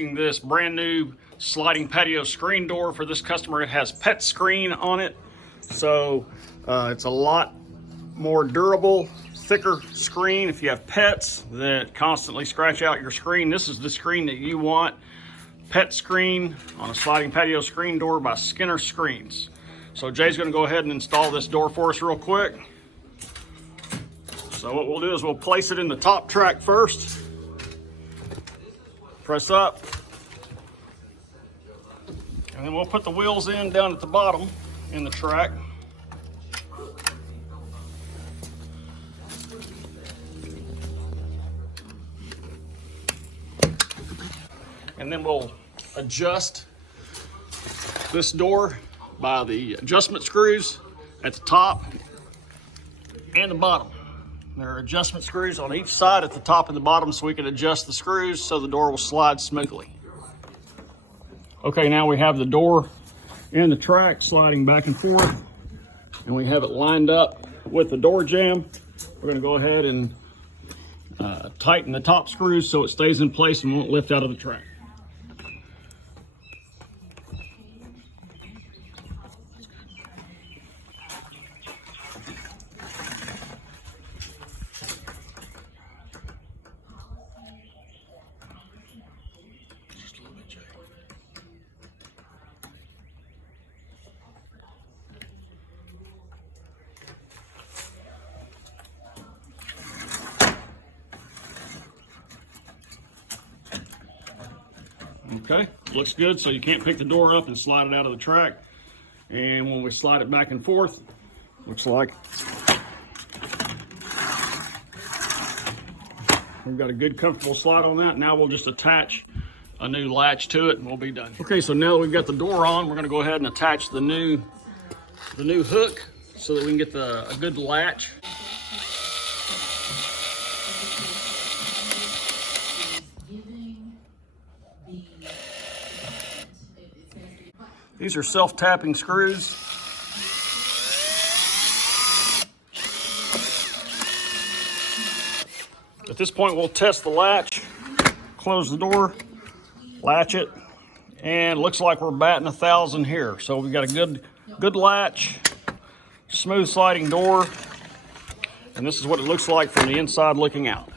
replacing this brand new sliding patio screen door for this customer. It has pet screen on it, so it's a lot more durable, thicker screen if you have pets that constantly scratch out your screen. This is the screen that you want. Pet screen on a sliding patio screen door by Skinner Screens. So Jay's gonna go ahead and install this door for us real quick. So what we'll do is we'll place it in the top track first. Press up. And then we'll put the wheels in down at the bottom in the track. And then we'll adjust this door by the adjustment screws at the top and the bottom. There are adjustment screws on each side at the top and the bottom, so we can adjust the screws so the door will slide smoothly. Okay, now we have the door and the track sliding back and forth, and we have it lined up with the door jamb. We're gonna go ahead and tighten the top screws so it stays in place and won't lift out of the track. Okay, looks good. So you can't pick the door up and slide it out of the track. And when we slide it back and forth, looks like we've got a good comfortable slide on that. Now we'll just attach a new latch to it and we'll be done. Okay, so now that we've got the door on, we're gonna go ahead and attach the new hook so that we can get a good latch. These are self-tapping screws. At this point, we'll test the latch, close the door, latch it, and it looks like we're batting 1,000 here. So we've got a good latch, smooth sliding door, and this is what it looks like from the inside looking out.